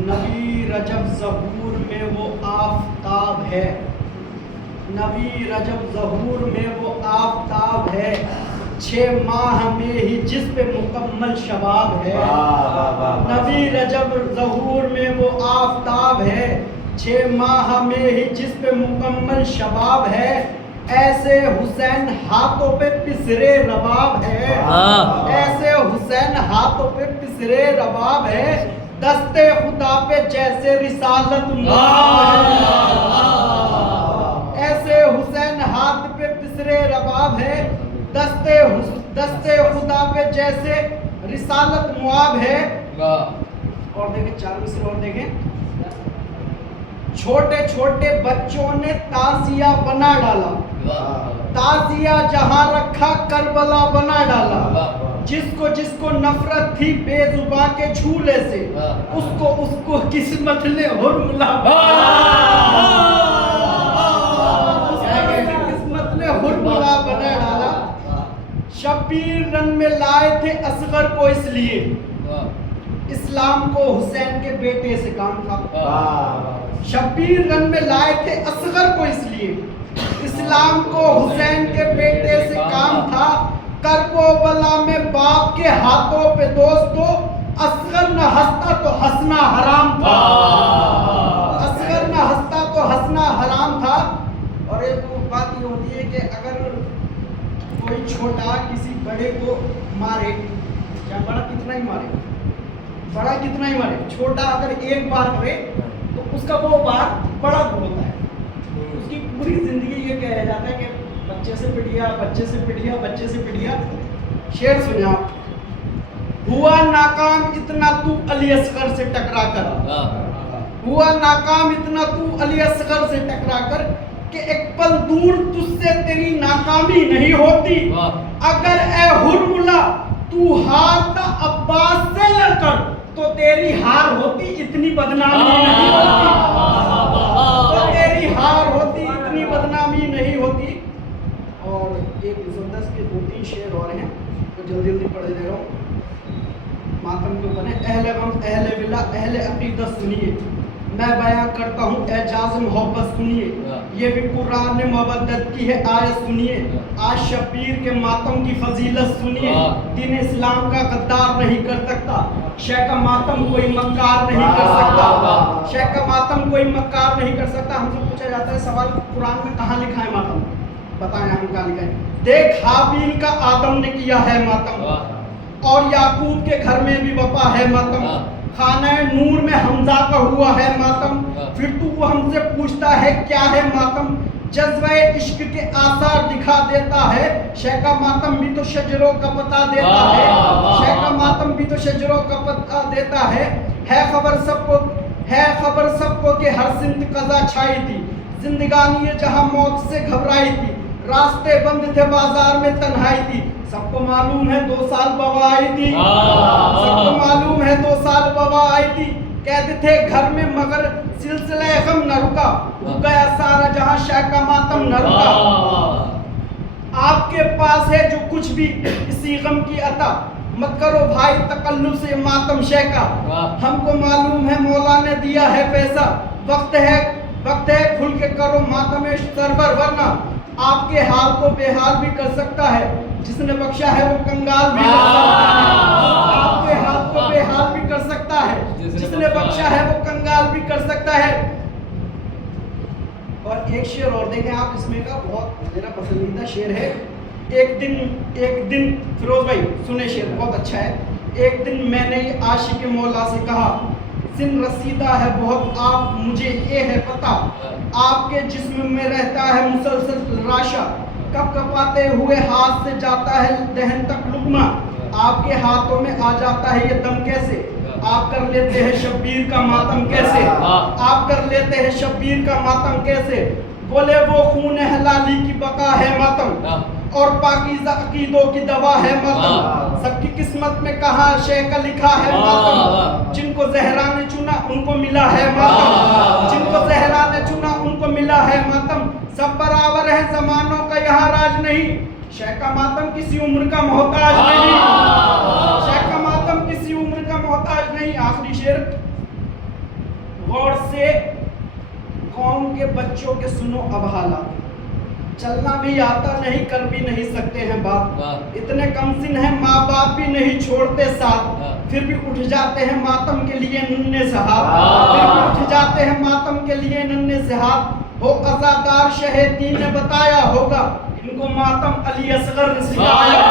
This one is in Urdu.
نبی رجب ظہور میں وہ آفتاب ہے، نبی رجب ظہور میں وہ آفتاب ہے، 6 ماہ میں ہی جس پہ مکمل شباب ہے۔ نبی رجب ظہور میں وہ آفتاب ہے، 6 ماہ میں ہی جس پہ مکمل شباب ہے، ایسے حسین ہاتھوں پہ پسرے رباب ہے، ایسے حسین ہاتھوں پہ پسرے رباب ہے، دستے خدا پہ جیسے رسالت مواب ہے، ایسے حسین ہاتھ پہ پسرے رباب ہے، دستے خدا پہ جیسے رسالت مواب ہے۔ اور دیکھیں 4 مصرے اور دیکھیں، چھوٹے چھوٹے بچوں نے تازیہ بنا ڈالا، تازیہ جہاں رکھا کربلا بنا ڈالا، جس کو نفرت تھی بے زباں کے جھولے سے، اس کو قسمت نے حرملا بنا ڈالا۔ شبیر رن میں لائے تھے اصغر کو اس لیے، اسلام کو حسین کے بیٹے سے کام تھا۔ شبیر رن میں لائے تھے اصغر کو اس لیے، اسلام کو حسین کے بیٹے سے کام تھا۔ کرب و بلا میں باپ کے ہاتھوں پہ دوستو، اصغر نہ ہنستا تو ہنسنا حرام تھا، اصغر نہ ہنستا تو ہنسنا حرام تھا۔ اور ایک بات یہ ہوتی ہے کہ اگر کوئی چھوٹا کسی بڑے کو مارے، چاہے بڑا کتنا ہی مارے، بڑا کتنا ہی مارے، چھوٹا اگر ایک بار کرے تو اس کا وہ بار بڑا ہوتا ہے، اس کی پوری زندگی یہ کہا جاتا ہے کہ بچے سے پٹیا، بچے سے پٹیا، بچے سے پٹیا۔ شعر سنیں آپ، ہوا ناکام اتنا تو علی اصغر سے ٹکرا کر، ہوا ناکام اتنا تو علی اصغر سے ٹکرا کر، کہ ایک پل دور تجھ سے تیری ناکامی نہیں ہوتی، اگر اے حرملا تو ہارتا عباس سے لڑ کر تو تیری ہار ہوتی اتنی بدنامی نہیں ہوتی، تو تیری ہار ہوتی اتنی بدنامی نہیں ہوتی۔ اور ایک مسدس کے 2-3 شعر اور ہیں تو جلدی جلدی پڑھ دے رہا ہوں، ماتم کے اوپر ہے۔ اہل غم اہل ولا اہل عقیدت سنیے، میں بیان کرتا ہوں اعجاز محبت سنیے، یہ بھی قرآن نے مودت کی ہے آیت سنیے، آج شبیر کے ماتم کی فضیلت سنیے، دین اسلام کا غدار نہیں کر سکتا، شیخ کا ماتم کوئی مکار نہیں کر سکتا، شیخ کا ماتم کوئی مکار نہیں کر سکتا۔ ہم سے پوچھا جاتا ہے سوال، قرآن میں کہاں لکھا ہے ماتم؟ بتائیں ہم کہاں لکھا ہے؟ دیکھ حابیل کا آدم نے کیا ہے ماتم، اور یعقوب کے گھر میں بھی وفا ہے ماتم، خانہ نور میں حمزہ کا ہوا ہے ماتم، پھر تو ہم سے پوچھتا ہے کیا ہے ماتم؟ جذبہ عشق کے آثار دکھا دیتا ہے، شیخ کا ماتم بھی تو شجروں کا بتا دیتا ہے، شیخ کا ماتم بھی تو شجروں کا بتا دیتا ہے خبر سب کو کہ ہر سمت قضا چھائی تھی، زندگانی جہاں موت سے گھبرائی تھی، راستے بند تھے بازار میں تنہائی تھی، سب کو معلوم ہے 2 سال وبا آئی تھی، سب کو معلوم ہے 2 سال وبا آئی تھی، قید تھے گھر میں مگر سلسلہ غم نہ رکا، رک گیا سارا جہاں شیخ کا ماتم نہ رکا۔ آپ کے پاس ہے جو کچھ بھی اسی غم کی عطا، مت کرو بھائی تکلف سے ماتم شیخ کا، ہم کو معلوم ہے مولا نے دیا ہے پیسہ، وقت ہے کھل کے کرو ماتم سرور، ورنہ آپ کے حال کو بے حال بھی کر سکتا ہے، جس نے بخشا ہے وہ کنگال بھی کر سکتا ہے، آپ کے حال کو بے حال بھی کر سکتا ہے، جس نے بخشا ہے وہ کنگال بھی کر سکتا ہے۔ اور ایک شعر اور دیکھیں آپ، اس میں کا بہت میرا پسندیدہ شعر ہے، ایک دن فیروز بھائی سنیں، شعر بہت اچھا ہے۔ ایک دن میں نے عاشق مولا سے کہا، سن رسیدہ ہے بہت آپ مجھے یہ ہے پتہ، آپ کے جسم میں رہتا ہے مسلسل راشا، کب کپاتے ہوئے ہاتھ سے جاتا ہے دہن تک لقمہ، آپ کے ہاتھوں میں آ جاتا ہے یہ دم کیسے، آپ کر لیتے ہیں شبیر کا ماتم کیسے، آپ کر لیتے ہیں شبیر کا ماتم کیسے، بولے وہ خون حلالی کی بقا ہے ماتم، اور پاکیزہ عقیدوں کی دوا ہے ماتم، سب کی قسمت میں کہاں شیخ کا لکھا ہے ماتم، جن کو زہرا نے چنا ان کو ملا ہے ماتم، جن کو زہرا نے چنا ان کو ملا ہے ماتم، سب برابر ہے زمانوں کا یہاں راج نہیں، شیخ کا ماتم کسی عمر کا محتاج نہیں، شیخ کا ماتم کسی عمر کا محتاج نہیں۔ آخری شعر، غور سے قوم کے بچوں کے سنو اب حالات. چلنا بھی آتا نہیں, کر بھی نہیں سکتے ہیں بات, اتنے کم سن ہیں ماں باپ بھی نہیں چھوڑتے ساتھ, پھر بھی اٹھ جاتے ہیں ماتم کے لیے ننھے سے ہاتھ, پھر بھی اٹھ جاتے ہیں ماتم کے لیے ننھے سے ہاتھ. ہو عزادار شہ دین نے بتایا ہوگا ان کو ماتم علی اصغر نے سکھایا.